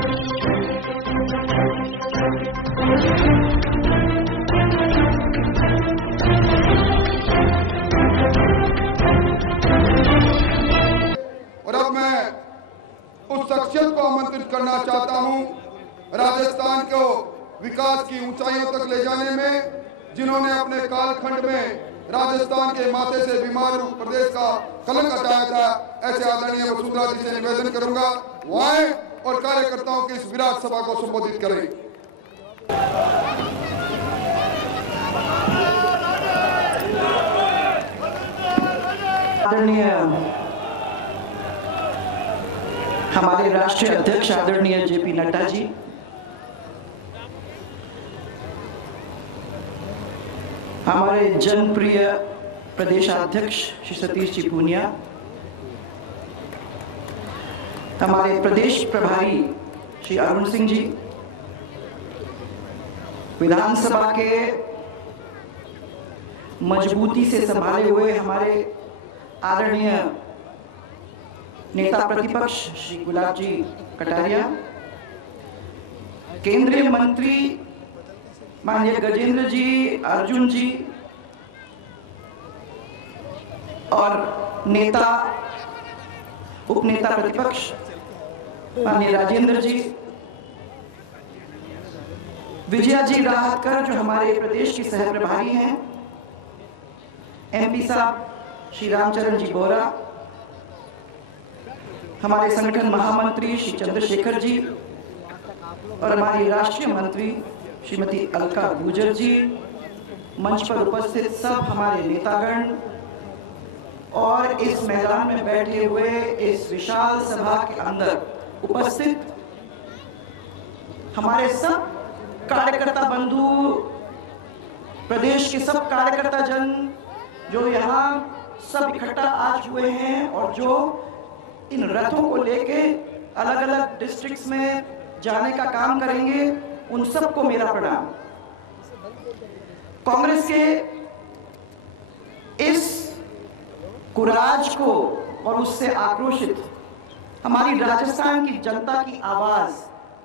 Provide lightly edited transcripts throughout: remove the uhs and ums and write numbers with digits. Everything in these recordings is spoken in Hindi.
और अब मैं उस शख्सियत को आमंत्रित करना चाहता हूं राजस्थान को विकास की ऊंचाइयों तक ले जाने में, जिन्होंने अपने कालखंड में राजस्थान के माथे से बीमार प्रदेश का कलंक हटाया था। ऐसे आदरणीय वसुंधरा जी से निवेदन करूंगा वो आए और कार्यकर्ताओं की इस विराट सभा को संबोधित करें। आदरणीय हमारे राष्ट्रीय अध्यक्ष आदरणीय जेपी नड्डा जी, हमारे जनप्रिय प्रदेशाध्यक्ष श्री सतीश जी पूनिया, हमारे प्रदेश प्रभारी श्री अरुण सिंह जी, विधानसभा के मजबूती से संभाले हुए हमारे आदरणीय नेता प्रतिपक्ष श्री गुलाब जी कटारिया, केंद्रीय मंत्री माननीय गजेंद्र जी, अर्जुन जी और नेता उपनेता प्रतिपक्ष माननीय राजेंद्र जी, विजया जी राहतकर जो हमारे प्रदेश की सह प्रभारी हैं, एमपी साहब श्री रामचरण जी बोरा, हमारे संगठन महामंत्री श्री चंद्रशेखर जी और हमारी राष्ट्रीय मंत्री श्रीमती अलका गुर्जर जी, मंच पर उपस्थित सब हमारे नेतागण और इस मैदान में बैठे हुए इस विशाल सभा के अंदर उपस्थित हमारे सब कार्यकर्ता बंधु, प्रदेश के सब कार्यकर्ता जन जो यहाँ सब इकट्ठा आज हुए हैं और जो इन रथों को लेके अलग अलग डिस्ट्रिक्ट्स में जाने का काम करेंगे, उन सबको मेरा प्रणाम। कांग्रेस के इस कुराज को और उससे आक्रोशित हमारी राजस्थान की जनता की आवाज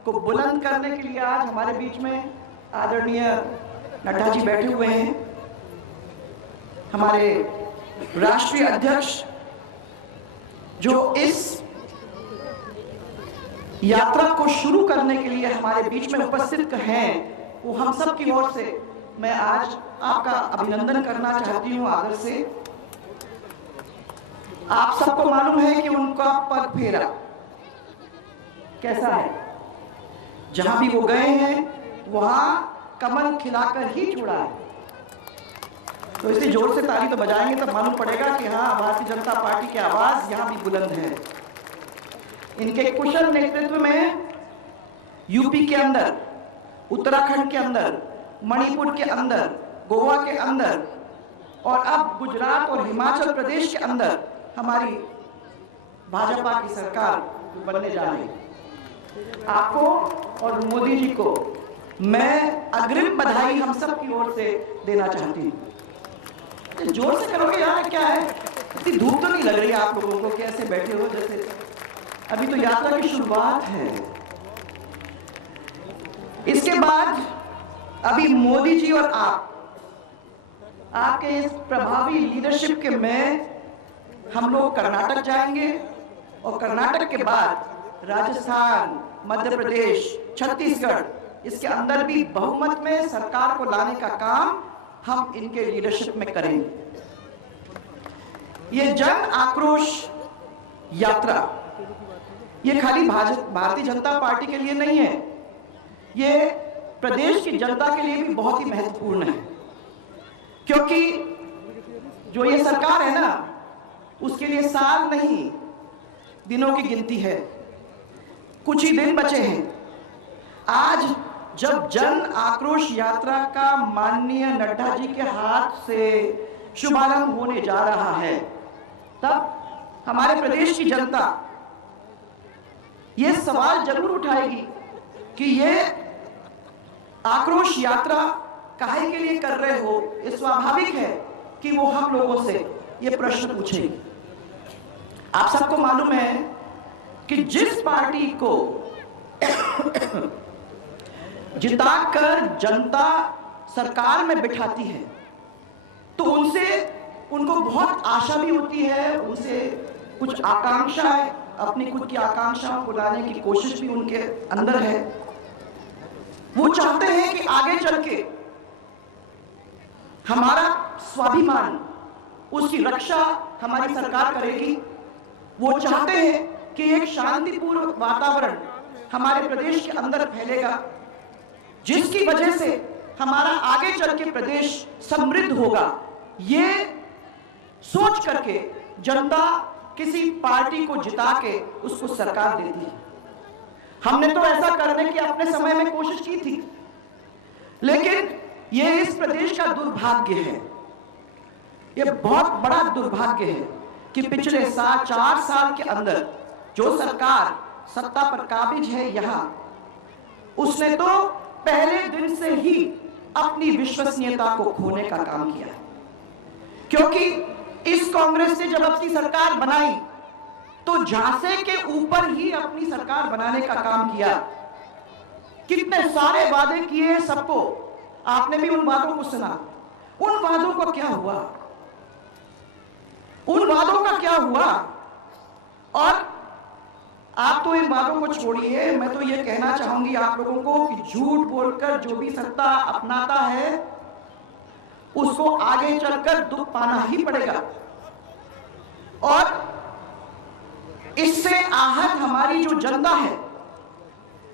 को बुलंद करने के लिए आज हमारे बीच में आदरणीय नड्डा जी बैठे हुए हैं। हमारे राष्ट्रीय अध्यक्ष जो इस यात्रा को शुरू करने के लिए हमारे बीच में उपस्थित हैं, वो हम सब की ओर से मैं आज आपका अभिनंदन करना चाहती हूं आदर से। आप सबको मालूम है कि उनका पग फेरा कैसा है, जहां भी वो गए हैं वहां कमल खिलाकर ही छोड़ा है। तो इसलिए जोर से ताली तो बजाएंगे तब मालूम पड़ेगा कि हाँ, भारतीय जनता पार्टी की आवाज यहां भी बुलंद है। इनके कुशल नेतृत्व में यूपी के अंदर, उत्तराखंड के अंदर, मणिपुर के अंदर, गोवा के अंदर और अब गुजरात और हिमाचल प्रदेश के अंदर हमारी भाजपा की सरकार बनने जा रही है। आपको और मोदी जी को मैं अग्रिम बधाई हम सब की ओर से देना चाहती हूँ। जोर से करोगे यार, क्या है, इतनी धूप तो नहीं लग रही आप लोगों को, कैसे बैठे हो जैसे अभी तो यात्रा की शुरुआत है। इसके बाद अभी मोदी जी और आपके इस प्रभावी लीडरशिप के में हम लोग कर्नाटक जाएंगे और कर्नाटक के बाद राजस्थान, मध्य प्रदेश, छत्तीसगढ़, इसके अंदर भी बहुमत में सरकार को लाने का काम हम इनके लीडरशिप में करेंगे। ये जन आक्रोश यात्रा ये खाली भारतीय जनता पार्टी के लिए नहीं है, ये प्रदेश की जनता के लिए भी बहुत ही महत्वपूर्ण है, क्योंकि जो ये सरकार है ना, उसके लिए साल नहीं दिनों की गिनती है, कुछ ही दिन बचे हैं। आज जब जन आक्रोश यात्रा का माननीय नड्डा जी के हाथ से शुभारंभ होने जा रहा है, तब हमारे प्रदेश की जनता ये सवाल जरूर उठाएगी कि ये आक्रोश यात्रा काहे के लिए कर रहे हो। ये स्वाभाविक है कि वो हम लोगों से ये प्रश्न पूछेगी। आप सबको मालूम है कि जिस पार्टी को जिताकर जनता सरकार में बिठाती है तो उनसे उनको बहुत आशा भी होती है, उनसे कुछ आकांक्षाएं, अपनी खुद की आकांक्षाओं को लाने की कोशिश भी उनके अंदर है। वो चाहते हैं कि आगे चल के हमारा स्वाभिमान, उसकी रक्षा हमारी सरकार करेगी। वो चाहते हैं कि एक शांतिपूर्ण वातावरण हमारे प्रदेश के अंदर फैलेगा, जिसकी वजह से हमारा आगे चल के प्रदेश समृद्ध होगा। ये सोच करके जनता किसी पार्टी को जिता के उसको सरकार देती है। हमने तो ऐसा करने की अपने समय में कोशिश की थी, लेकिन ये इस प्रदेश का दुर्भाग्य है, ये बहुत बड़ा दुर्भाग्य है कि पिछले 4 साल के अंदर जो सरकार सत्ता पर काबिज है यहाँ, उसने तो पहले दिन से ही अपनी विश्वसनीयता को खोने का काम किया। क्योंकि इस कांग्रेस ने जब अपनी सरकार बनाई तो झांसे के ऊपर ही अपनी सरकार बनाने का काम किया। कितने सारे वादे किए सबको, आपने भी उन वादों को सुना। उन वादों का क्या हुआ? उन वादों का क्या हुआ? और आप तो इन वादों को छोड़िए, मैं तो ये कहना चाहूंगी आप लोगों को कि झूठ बोलकर जो भी सत्ता अपनाता है उसको आगे चलकर दुख पाना ही पड़ेगा। और इससे आहत हमारी जो जनता है,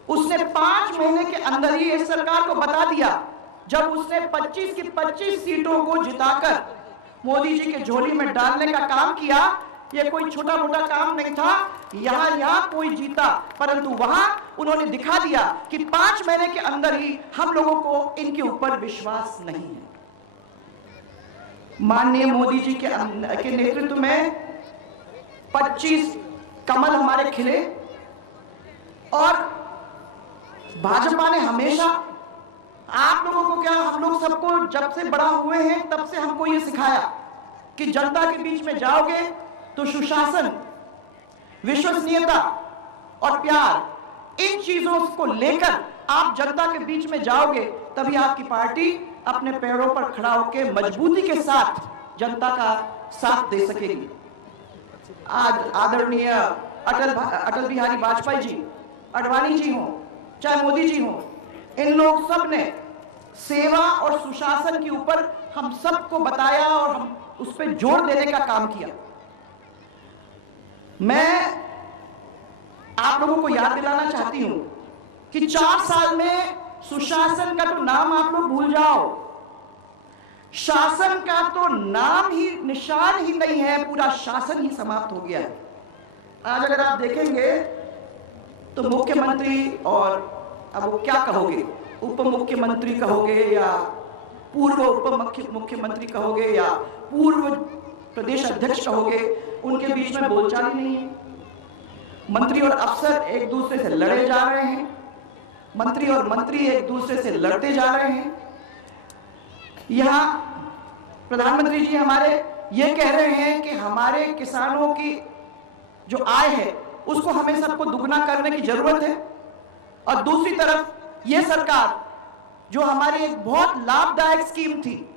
उसने 5 महीने के अंदर ही इस सरकार को बता दिया, जब उसने 25 की 25 सीटों को जिताकर मोदी जी के झोली में डालने का काम किया। ये कोई छोटा मोटा काम नहीं था। यहाँ कोई जीता, परंतु वहां उन्होंने दिखा दिया कि 5 महीने के अंदर ही हम लोगों को इनके ऊपर विश्वास नहीं है। माननीय मोदी जी के नेतृत्व में 25 कमल हमारे खिले और भाजपा ने हमेशा आप लोगों को, क्या हम लोग सबको जब से बड़ा हुए हैं तब से हमको ये सिखाया कि जनता के बीच में जाओगे तो सुशासन, विश्वसनीयता और प्यार, इन चीजों को लेकर आप जनता के बीच में जाओगे तभी आपकी पार्टी अपने पैरों पर खड़ा होकर मजबूती के साथ जनता का साथ दे सकेगी। आज आदरणीय अटल बिहारी वाजपेयी जी, अडवाणी जी हो, चाहे मोदी जी हो, इन लोग सब ने सेवा और सुशासन के ऊपर हम सबको बताया और हम उस पर जोर देने का काम किया। मैं आप लोगों को याद दिलाना चाहती हूं कि 4 साल में सुशासन का तो नाम आप लोग भूल जाओ, शासन का तो नाम ही, निशान ही नहीं है, पूरा शासन ही समाप्त हो गया है। आज अगर आप देखेंगे तो मुख्यमंत्री, और अब वो क्या कहोगे, उप मुख्यमंत्री कहोगे या पूर्व उप मुख्यमंत्री कहोगे या पूर्व प्रदेश अध्यक्ष कहोगे, उनके बीच में बोलचाल ही नहीं है। मंत्री और अफसर एक दूसरे से लड़े जा रहे हैं, मंत्री और मंत्री एक दूसरे से लड़ते जा रहे हैं। यहां प्रधानमंत्री जी हमारे ये कह रहे हैं कि हमारे किसानों की जो आय है उसको हमें सबको दुगना करने की जरूरत है, और दूसरी तरफ ये सरकार जो हमारी एक बहुत लाभदायक स्कीम थी,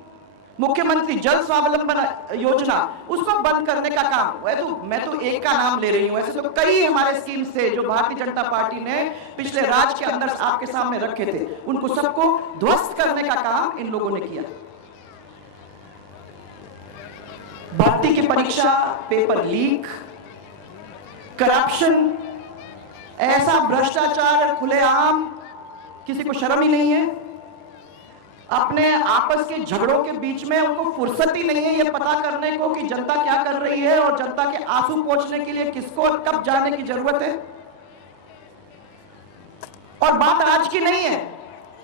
मुख्यमंत्री जल स्वावलंबन योजना, उसको बंद करने का काम। मैं तो एक का नाम ले रही हूं, ऐसे तो कई हमारे स्कीम्स थे जो भारतीय जनता पार्टी ने पिछले राज के अंदर आपके सामने रखे थे, उनको सबको ध्वस्त करने का काम इन लोगों ने किया। भर्ती की परीक्षा पेपर लीक, करप्शन, ऐसा भ्रष्टाचार खुलेआम, किसी को शर्म ही नहीं है। अपने आपस के झगड़ों के बीच में उनको फुर्सत ही नहीं है ये पता करने को कि जनता क्या कर रही है और जनता के आंसू पोंछने के लिए किसको और कब जाने की जरूरत है। और बात आज की नहीं है,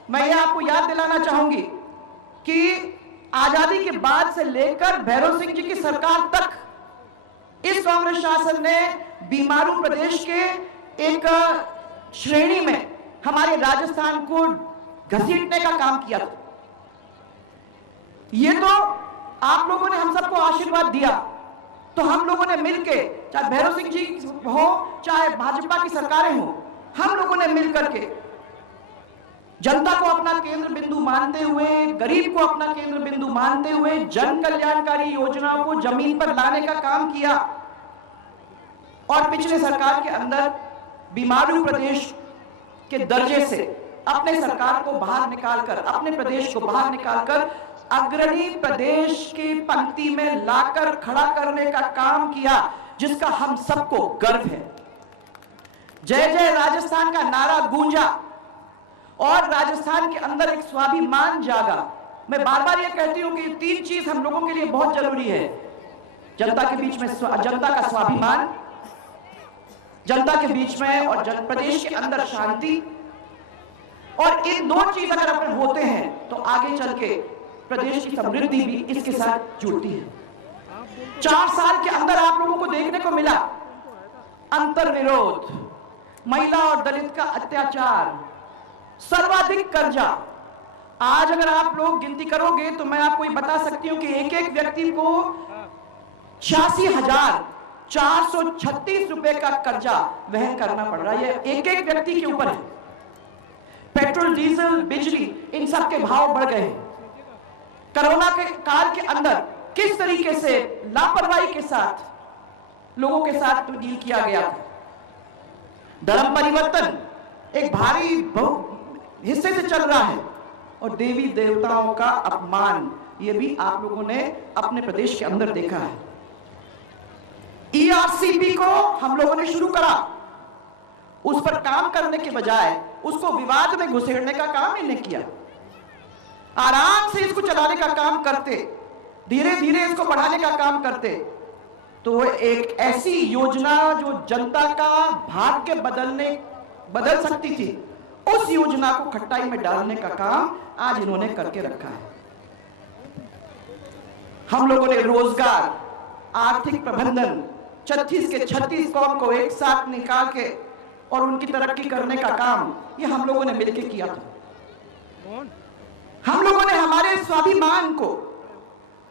मैं ये आपको याद दिलाना चाहूंगी कि आजादी के बाद से लेकर भैरव सिंह जी की सरकार तक इस कांग्रेस शासन ने बीमारू प्रदेश के एक श्रेणी में हमारे राजस्थान को घसीटने का काम किया था। ये तो आप लोगों ने हम सबको आशीर्वाद दिया, तो हम लोगों ने मिलके, चाहे भैरव सिंह जी हो चाहे भाजपा की सरकारें हो, हम लोगों ने मिलकर के जनता को अपना केंद्र बिंदु मानते हुए, गरीब को अपना केंद्र बिंदु मानते हुए जन कल्याणकारी योजनाओं को जमीन पर लाने का काम किया। और पिछले सरकार के अंदर बीमारू प्रदेश के दर्जे से अपने सरकार को बाहर निकालकर, अपने प्रदेश को बाहर निकालकर अग्रणी प्रदेश की पंक्ति में लाकर खड़ा करने का काम किया, जिसका हम सबको गर्व है। जय जय राजस्थान का नारा गूंजा और राजस्थान के अंदर एक स्वाभिमान जागा। मैं बार बार ये कहती हूं कि ये तीन चीज हम लोगों के लिए बहुत जरूरी है। जनता के बीच में जनता का स्वाभिमान, जनता के बीच में और प्रदेश के अंदर शांति, और इन दो चीज अगर अपन होते हैं तो आगे चल के प्रदेश की समृद्धि भी इसके साथ जुड़ती है। 4 साल के अंदर आप लोगों को देखने को मिला अंतर्विरोध, महिला और दलित का अत्याचार, सर्वाधिक कर्जा। आज अगर आप लोग गिनती करोगे तो मैं आपको ये बता सकती हूं कि एक एक व्यक्ति को 86,436 रुपए का कर्जा वहन करना पड़ रहा है। एक एक व्यक्ति के ऊपर है। पेट्रोल, डीजल, बिजली, इन सब के भाव बढ़ गए। कोरोना के काल के अंदर किस तरीके से लापरवाही के साथ लोगों के साथ डील किया गया था। धर्म परिवर्तन एक भारी हिस्से से चल रहा है, और देवी देवताओं का अपमान, यह भी आप लोगों ने अपने प्रदेश के अंदर देखा है। ईआरसीपी को हम लोगों ने शुरू करा, उस पर काम करने के बजाय उसको विवाद में घुसेड़ने का काम इन्हें किया। आराम से इसको चलाने का काम करते, धीरे धीरे इसको बढ़ाने का काम करते, तो एक ऐसी योजना जो जनता का भाग्य बदल सकती थी, उस योजना को खट्टाई में डालने का काम आज इन्होंने करके रखा है। हम लोगों ने रोजगार, आर्थिक प्रबंधन, 36 के 36 कौम को एक साथ निकाल के और उनकी तरक्की करने का काम ये हम लोगों ने मिलकर किया था। हम लोगों ने हमारे स्वाभिमान को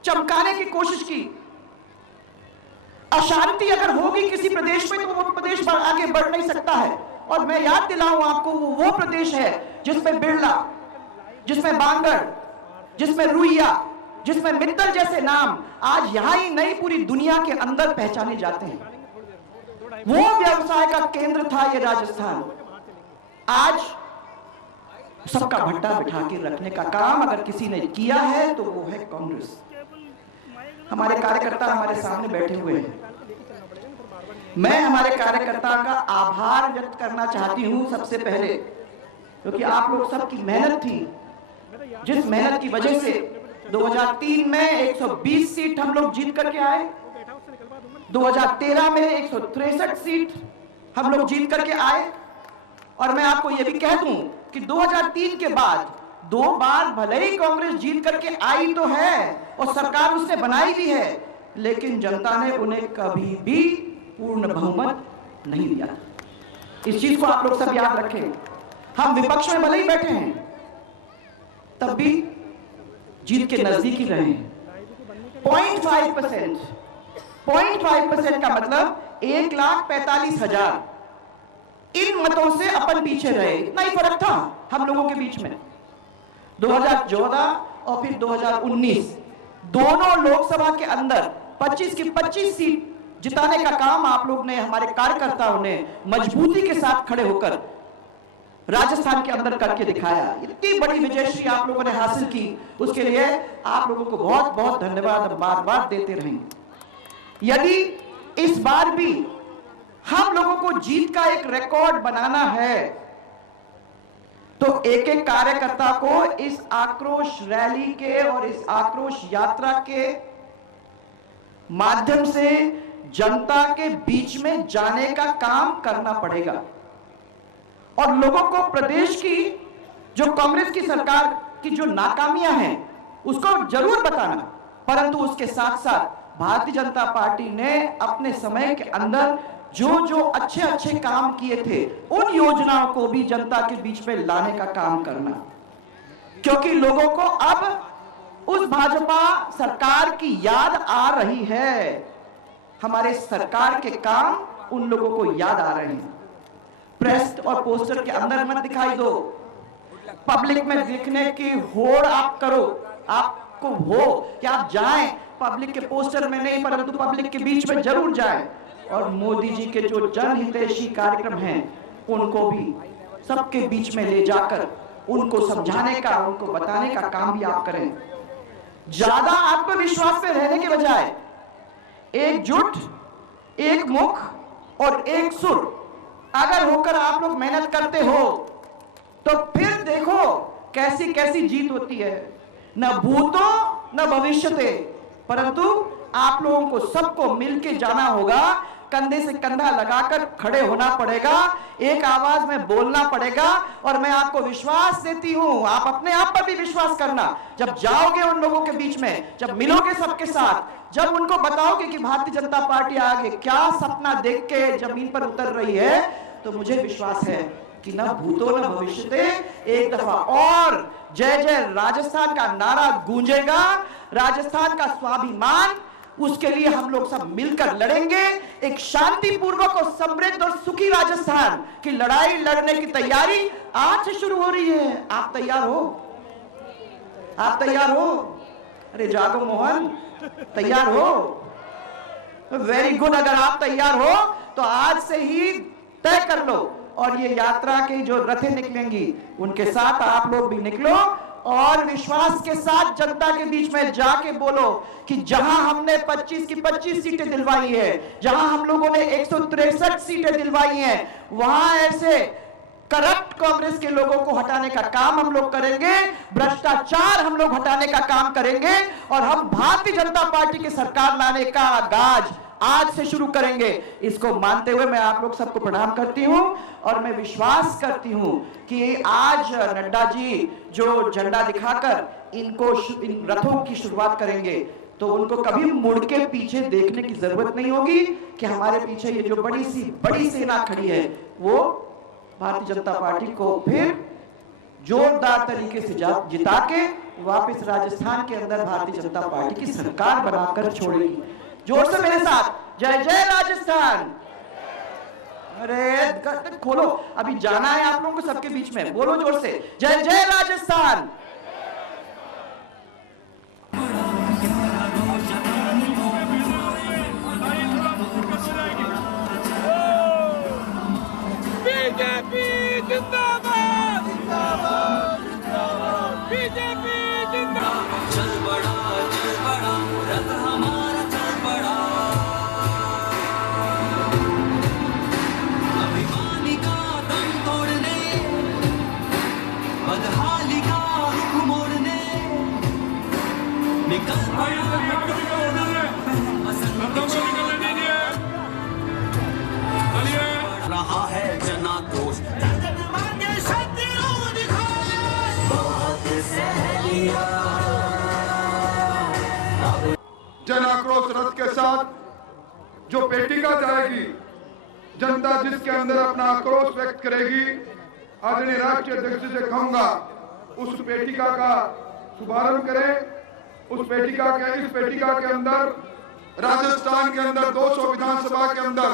चमकाने की कोशिश की। अशांति अगर होगी किसी प्रदेश में तो वो प्रदेश आगे बढ़ नहीं सकता है। और मैं याद दिलाऊं आपको, वो प्रदेश है जिसमें बिरला, जिसमें बांगड़, जिसमें रुइया, जिसमें मित्तल जैसे नाम आज यहां ही नहीं पूरी दुनिया के अंदर पहचाने जाते हैं। वो व्यवसाय का केंद्र था ये राजस्थान। आज सबका भट्टा बिठा के रखने का काम अगर किसी ने किया है तो वो है कांग्रेस। हमारे कार्यकर्ता हमारे सामने बैठे हुए हैं। मैं हमारे कार्यकर्ता का आभार व्यक्त करना चाहती हूं सबसे पहले, क्योंकि आप लोग सबकी मेहनत थी, जिस मेहनत की वजह से 2003 में 120 सीट हम लोग जीत करके आए, 2013 में 163 सीट हम लोग जीत करके आए। और मैं आपको यह भी कह दूं कि 2003 के बाद 2 बार भले ही कांग्रेस जीत करके आई तो है और सरकार उसने बनाई भी है, लेकिन जनता ने उन्हें कभी भी पूर्ण बहुमत नहीं दिया। इस चीज को आप लोग सब याद रखें। हम विपक्ष में भले ही बैठे हैं, तब भी जीत के नजदीक ही रहे। 0.5% का मतलब 1,45,000 इन मतों से अपन पीछे रहे। इतना ही फर्क था हम लोगों के बीच में। 2014 और फिर 2019 दोनों लोकसभा के अंदर 25 की 25 सीट जिताने का काम आप लोग ने, हमारे कार्यकर्ताओं ने मजबूती के साथ खड़े होकर राजस्थान के अंदर करके दिखाया। इतनी बड़ी विजयश्री आप लोगों ने हासिल की, उसके लिए आप लोगों को बहुत बहुत धन्यवाद बार बार देते रहेंगे। यदि इस बार भी हम लोगों को जीत का एक रिकॉर्ड बनाना है तो एक एक कार्यकर्ता को इस आक्रोश रैली के और इस आक्रोश यात्रा के माध्यम से जनता के बीच में जाने का काम करना पड़ेगा और लोगों को प्रदेश की जो कांग्रेस की सरकार की जो नाकामियां हैं उसको जरूर बताना, परंतु उसके साथ साथ भारतीय जनता पार्टी ने अपने समय के अंदर जो जो अच्छे अच्छे काम किए थे उन योजनाओं को भी जनता के बीच में लाने का काम करना, क्योंकि लोगों को अब उस भाजपा सरकार की याद आ रही है। हमारे सरकार के काम उन लोगों को याद आ रहे हैं। प्रेस और पोस्टर के अंदर मत दिखाई दो, पब्लिक में दिखने की होड़ आप करो, आपको हो कि आप जाएं पब्लिक के पोस्टर में नहीं परंतु पब्लिक के बीच में जरूर जाएं, और मोदी जी के जो जनहितैषी कार्यक्रम हैं उनको भी सबके बीच में ले जाकर उनको समझाने का, उनको बताने का काम भी आप करें। ज्यादा आत्मविश्वास में रहने के बजाय एकजुट, एक मुख और एक सुर अगर होकर आप लोग मेहनत करते हो तो फिर देखो कैसी कैसी जीत होती है। न भूतो न भविष्यते, परंतु आप लोगों को सबको मिलके जाना होगा, कंधे से कंधा लगाकर खड़े होना पड़ेगा, एक आवाज में बोलना पड़ेगा। और मैं आपको विश्वास देती हूं, आप अपने आप पर भी विश्वास करना। जब जाओगे उन लोगों के बीच में, जब मिलोगे सबके साथ, जब उनको बताओगे कि भारतीय जनता पार्टी आगे क्या सपना देख के जमीन पर उतर रही है, तो मुझे विश्वास है कि न भूतो न भविष्यते, एक दफा और जय जय राजस्थान का नारा गूंजेगा। राजस्थान का स्वाभिमान, उसके लिए हम लोग सब मिलकर लड़ेंगे। एक शांतिपूर्वक और समृद्ध और सुखी राजस्थान की लड़ाई लड़ने की तैयारी आज से शुरू हो रही है। आप तैयार हो? आप तैयार हो? अरे जागो मोहन, तैयार हो? Very good. अगर आप तैयार हो तो आज से ही तय कर लो, और ये यात्रा की जो रथें निकलेंगी उनके साथ आप लोग भी निकलो, और विश्वास के साथ जनता के बीच में जाके बोलो कि जहां हमने 25 की 25 सीटें दिलवाई है, जहां हम लोगों ने 163 सीटें दिलवाई हैं, वहां ऐसे करप्ट कांग्रेस के लोगों को हटाने का काम हम लोग करेंगे, भ्रष्टाचार हम लोग हटाने का काम करेंगे, और हम भारतीय जनता पार्टी की सरकार लाने का आगाज आज से शुरू करेंगे। इसको मानते हुए मैं आप लोग सबको प्रणाम करती हूं, और मैं विश्वास करती हूं कि आज नड्डा जी जो झंडा दिखाकर इन रथों की शुरुआत करेंगे, तो उनको कभी मुड़ के पीछे देखने की जरूरत नहीं होगी कि हमारे पीछे ये जो बड़ी सेना खड़ी है, वो भारतीय जनता पार्टी को फिर जोरदार तरीके से जिता के वापस राजस्थान के अंदर भारतीय जनता पार्टी की सरकार बनाकर छोड़ेगी। जोर से मेरे साथ, जय जय राजस्थान। अरे खोलो, अभी जाना है आप लोगों को सबके बीच में, बोलो जोर से, जय जय राजस्थान। बीजेपी जिंदाबाद, जिंदाबाद, जिंदाबाद, बीजेपी जिंदाबाद। चल बड़ा रथ हमारा चल बड़ा, अभिमानी का दम तोड़ने, बदहाली का रुख मोड़ने, निकल पड़ा रहा है जनाक्रोश, जन आक्रोश रथ के साथ जो पेटिका जाएगी, जनता जिसके अंदर अपना आक्रोश व्यक्त करेगी, आदरणीय राष्ट्रीय अध्यक्ष से कहूंगा उस पेटिका का शुभारंभ करें। इस पेटिका के अंदर राजस्थान के अंदर 200 विधानसभा के अंदर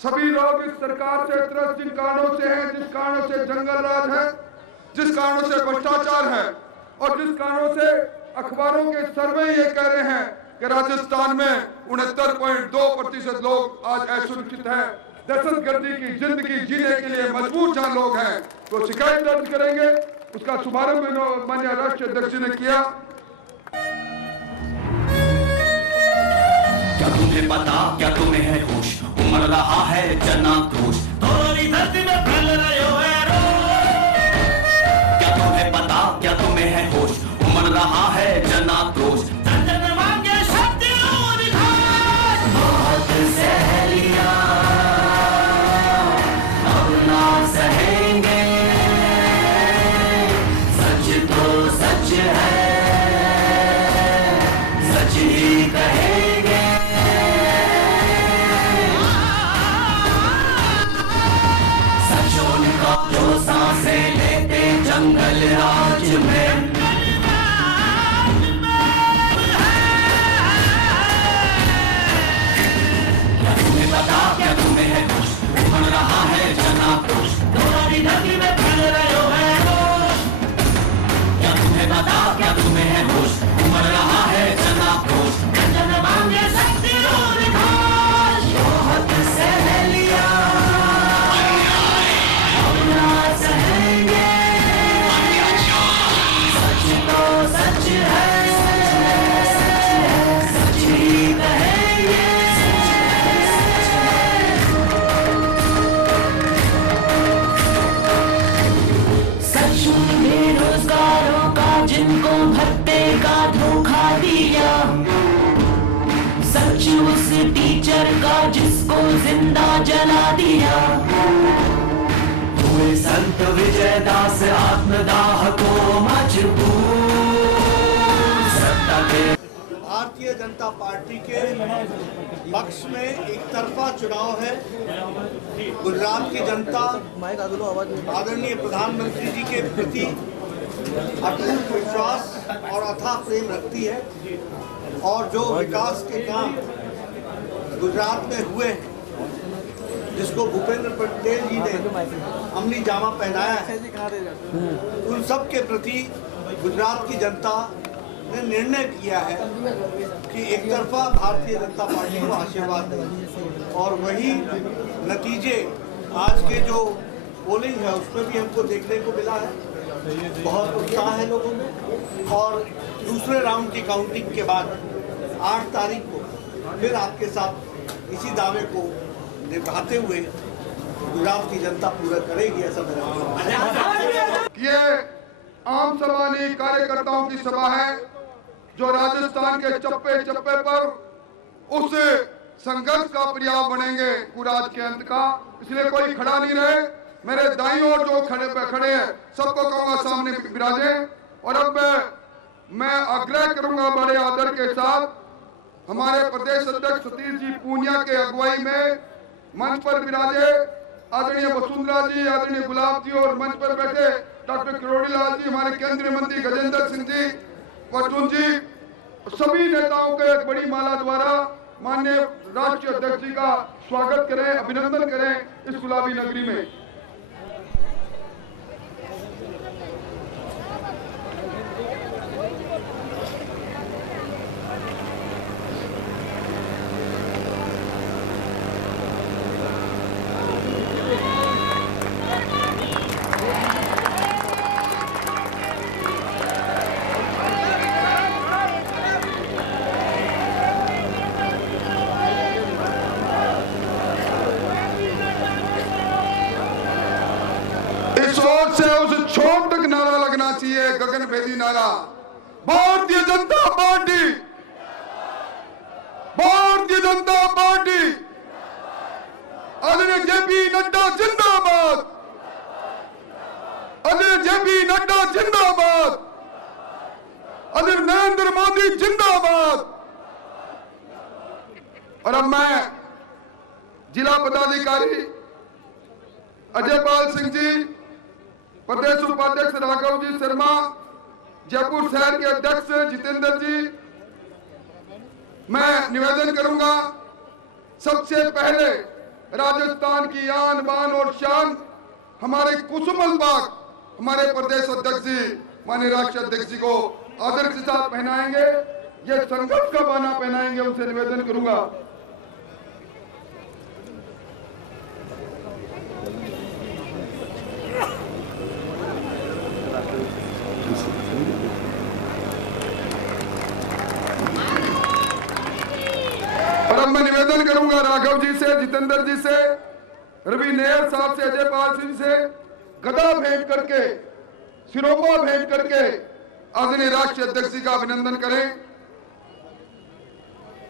सभी लोग इस सरकार से त्रस्त जिन कारणों से हैं, जिस कारणों से जंगल राज है, जिस कारणों से भ्रष्टाचार है, और जिस कारणों से अखबारों के सर्वे ये कह रहे हैं कि राजस्थान में 69.2% लोग आज असुरक्षित हैं, दहशतगर्दी की जिंदगी जीने के लिए मजबूर जहां लोग हैं, तो शिकायत दर्ज करेंगे। उसका शुभारंभ माननीय राष्ट्रीय अध्यक्ष ने किया। क्या तुम्हें पता, क्या तुम्हें है होश, उमड़ रहा है जनाक्रोश, तोरी धरती में फैल रहे हो क्या तुम्हें पता, क्या तुम्हें है होश, उमड़ रहा है जनाक्रोश, जन जन मांगे शक्ति और घाट, बहुत सह लिया अब ना सहेंगे, सच तो सच है, सच ही कहेंगे, जो सांसें लेते जंगल राज में, क्या तुम्हें पता, क्या तुम्हें है होश, उमड़ रहा है जनाक्रोश, तुम्हारी धरती में फैल रहे हो जिनको भत्ते का धोखा दिया, सच उस टीचर का जिसको जिंदा जला दिया। हुए संत विजयदास आत्मदाह को मजबूर सत्ता के। भारतीय जनता पार्टी के पक्ष में एक तरफा चुनाव है। गुजरात की जनता आदरणीय प्रधानमंत्री जी के प्रति अटूट विश्वास और अथाह प्रेम रखती है, और जो विकास के काम गुजरात में हुए हैं, जिसको भूपेंद्र पटेल जी ने अमली जामा पहनाया है, उन सब के प्रति गुजरात की जनता ने निर्णय किया है कि एक तरफा भारतीय जनता पार्टी को आशीर्वाद दें, और वही नतीजे आज के जो पोलिंग है उसमें भी हमको देखने को मिला है। बहुत उत्साह है लोगों में, और दूसरे राउंड की काउंटिंग के बाद 8 तारीख को फिर आपके साथ इसी दावे को निभाते हुए गुजरात की जनता पूरा करेगी, ऐसा मेरा। ये आम सभा नहीं, कार्यकर्ताओं की सभा है जो राजस्थान के चप्पे चप्पे पर उस संघर्ष का पर्याय बनेंगे कुराज के अंत का। इसलिए कोई खड़ा नहीं रहे। मेरे दाईं ओर जो खड़े हैं सबको कहूंगा सामने विराजे। और अब मैं आग्रह करूंगा बड़े आदर के साथ हमारे प्रदेश अध्यक्ष सतीश जी पूनिया के अगुवाई में मंच पर विराजे आदरणीय वसुंधरा जी, आदरणीय गुलाब जी, और मंच पर बैठे डॉक्टर किरोड़ी लाल जी, हमारे केंद्रीय मंत्री गजेंद्र सिंह जी, अर्जुन जी, सभी नेताओं के एक बड़ी माला द्वारा माननीय राष्ट्रीय अध्यक्ष जी का स्वागत करें, अभिनंदन करें इस गुलाबी नगरी में। जोर से उस छोट तक नारा लगना चाहिए, गगनभेदी नारा, भारतीय जनता पार्टी, भारतीय जनता पार्टी, आदरणीय जेपी नड्डा जिंदाबाद, आदरणीय जेपी नड्डा जिंदाबाद, आदरणीय नरेंद्र मोदी जिंदाबाद। और अब मैं जिला पदाधिकारी अजयपाल सिंह जी, प्रदेश उपाध्यक्ष राघव जी शर्मा, जयपुर शहर के अध्यक्ष जितेंद्र जी, मैं निवेदन करूंगा सबसे पहले राजस्थान की आन बान और शान हमारे कुसुमल बाग हमारे प्रदेश अध्यक्ष जी माननीय राष्ट्रीय अध्यक्ष जी को आदर के साथ पहनाएंगे, ये संघर्ष का बाना पहनाएंगे, उनसे निवेदन करूंगा। और अब मैं निवेदन करूंगा राघव जी से, जितेंद्र जी से, रवि नेयर साहब से, अजयपाल सिंह से गदा भेंट करके, सिरोपा भेंट करके आदरणीय राष्ट्रीय अध्यक्ष जी का अभिनंदन करें।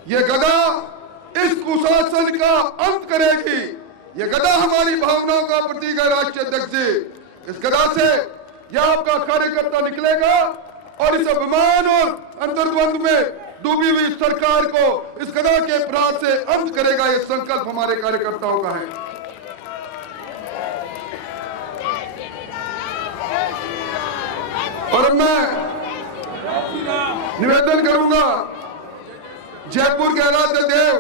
ये गदा इस कुशासन का अंत करेगी। ये गदा हमारी भावनाओं का प्रतीक है राष्ट्रीय अध्यक्ष जी। इस गदा से यह आपका कार्यकर्ता निकलेगा और इस अभिमान और अंतर्द्वंद में डूबी हुई सरकार को इस गदा के प्रहार से अंत करेगा। ये संकल्प हमारे कार्यकर्ताओं का है। और मैं निवेदन करूंगा जयपुर के आराध्य देव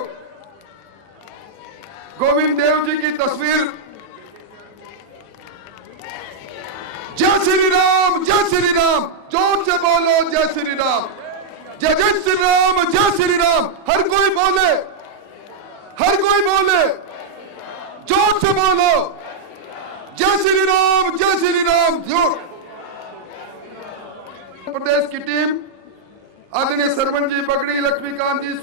गोविंद देव जी की तस्वीर। जय श्री राम, जय श्री राम, जोर से बोलो जय श्री राम, जय जय श्री राम, जय श्री राम। हर कोई बोले, हर कोई बोले, जोर से बोलो जय श्री राम, जय श्री राम। जोर प्रदेश की टीम आदरणीय सरवण जी, बगड़ी, लक्ष्मीकांत जी,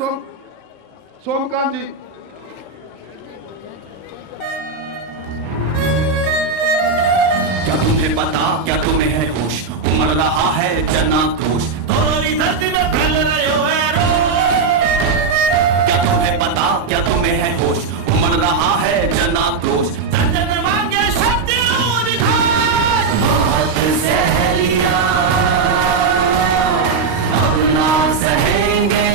सोमकांत जी। क्या तुम्हें पता, क्या तुम्हें है होश, उमड़ रहा है जनाक्रोश, थोड़ी धरती में फैल रहे हो क्या तुम्हें पता, क्या तुम्हें है होश, उमड़ रहा है जनाक्रोश, जन जन मांगे शक्ति और घाट। बहुत सहेलियां अब ना सहेंगे,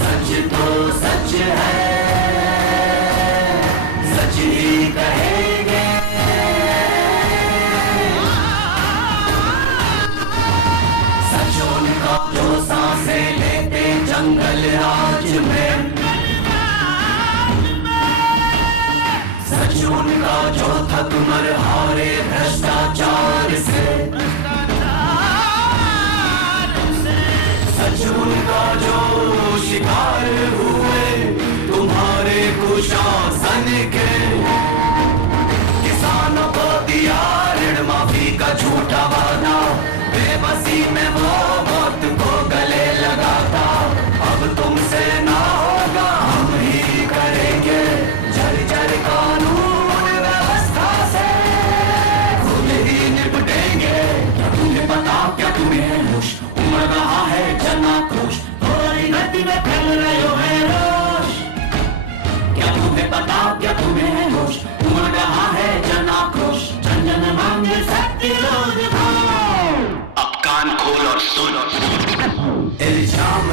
सच तो सच है, सच ही कहेंगे। सच उनका जो सांसें लेते जंगल राज में, सच उनका जो थक मर हारे भ्रष्टाचार से, सच उनका जो शिकार हुए तुम्हारे कुशासन के। किसानों को दिया ऋण माफी का झूठा वादा, बेबसी में वो वोट को गले लगाता। अब तुमसे ना होगा, हम ही करेंगे जर्जर कानून व्यवस्था से, खुद ही निपटेंगे। क्या तुम्हें पता, क्या तुम्हें है होश, उमड़ रहा है जनाक्रोश, थोड़ी धरती में फैल रहे हो है रोष। क्या तुम्हें पता, क्या तुम्हें है होश, उमड़ रहा है जनाक्रोश, जन जन मांगे शक्ति रोज भाव। अब कान खोल और सुन। इल्जाम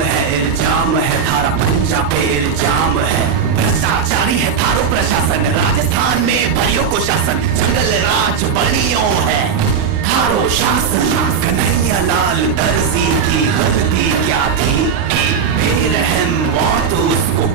है थारा पंजा पे इल्जाम है, भ्रष्टाचारी है थारो प्रशासन, राजस्थान में भरियों को शासन, जंगल राज बड़ियों है थारो शासन। कन्हैया लाल दर्जी की गलती क्या थी कि बेरहम मौत उसको